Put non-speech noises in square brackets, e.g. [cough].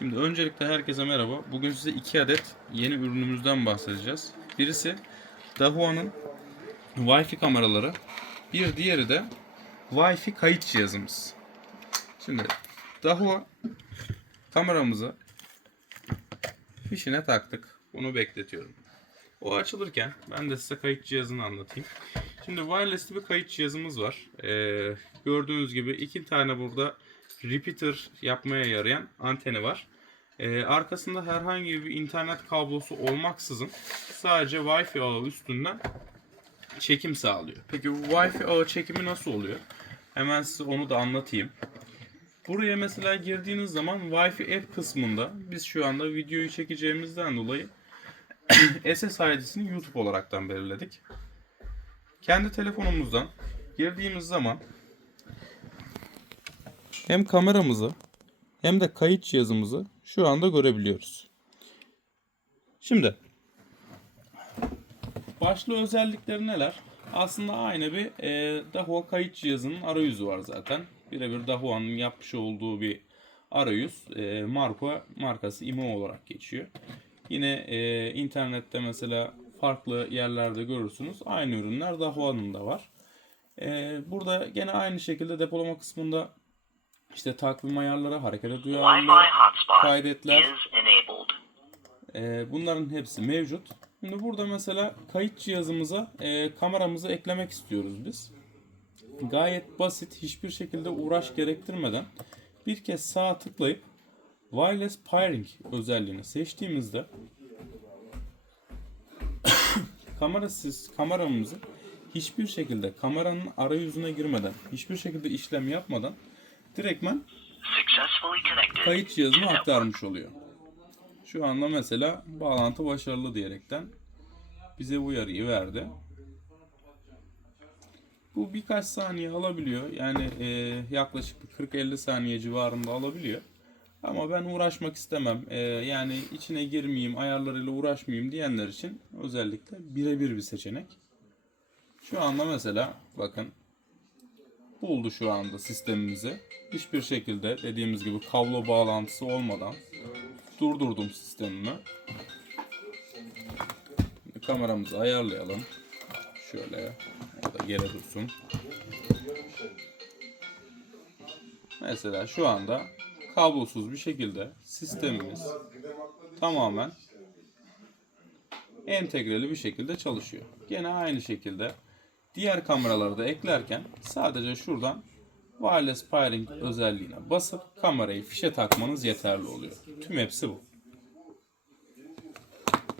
Şimdi öncelikle herkese merhaba. Bugün size iki adet yeni ürünümüzden bahsedeceğiz. Birisi Dahua'nın Wi-Fi kameraları. Bir diğeri de Wi-Fi kayıt cihazımız. Şimdi Dahua kameramızı fişine taktık. Bunu bekletiyorum. O açılırken ben de size kayıt cihazını anlatayım. Şimdi wireless'li bir kayıt cihazımız var. Ee, gördüğünüz gibi iki tane burada repeater yapmaya yarayan anteni var. Ee, arkasında herhangi bir internet kablosu olmaksızın sadece Wi-Fi ağı üstünden çekim sağlıyor. Peki bu Wi-Fi ağı çekimi nasıl oluyor? Hemen size onu da anlatayım. Buraya mesela girdiğiniz zaman Wi-Fi app kısmında biz şu anda videoyu çekeceğimizden dolayı [clears throat] SSID'sini YouTube olaraktan belirledik. Kendi telefonumuzdan girdiğimiz zaman hem kameramızı hem de kayıt cihazımızı şu anda görebiliyoruz. Şimdi başlı özellikleri neler? Aslında aynı bir e, Dahua kayıt cihazının arayüzü var zaten. Birebir Dahua'nın yapmış olduğu bir arayüz. E, marka markası IMO olarak geçiyor. Yine e, internette mesela farklı yerlerde görürsünüz. Aynı ürünler Dahua'nın da var. E, burada gene aynı şekilde depolama kısmında işte takvim ayarları, harekete hotspot kaydetler, e, bunların hepsi mevcut. Şimdi burada mesela kayıt cihazımıza e, kameramızı eklemek istiyoruz biz. Gayet basit, hiçbir şekilde uğraş gerektirmeden bir kez sağa tıklayıp Wireless Pairing özelliğini seçtiğimizde [coughs] kamerasız kameramızı hiçbir şekilde kameranın arayüzüne girmeden, hiçbir şekilde işlem yapmadan direktmen kayıt cihazına aktarmış oluyor. Şu anda mesela bağlantı başarılı diyerekten bize uyarıyı verdi. Bu birkaç saniye alabiliyor. Yani e, yaklaşık bir 40-50 saniye civarında alabiliyor. Ama ben uğraşmak istemem. E, yani içine girmeyeyim, ayarlarıyla uğraşmayayım diyenler için özellikle birebir bir seçenek. Şu anda mesela bakın buldu şu anda sistemimizi. Hiçbir şekilde dediğimiz gibi kablo bağlantısı olmadan durdurdum sistemimi. Kameramızı ayarlayalım. Şöyle o da yere dursun. Mesela şu anda kablosuz bir şekilde sistemimiz tamamen entegreli bir şekilde çalışıyor. Gene aynı şekilde diğer kameraları da eklerken sadece şuradan wireless pairing özelliğine basıp kamerayı fişe takmanız yeterli oluyor. Tüm hepsi bu.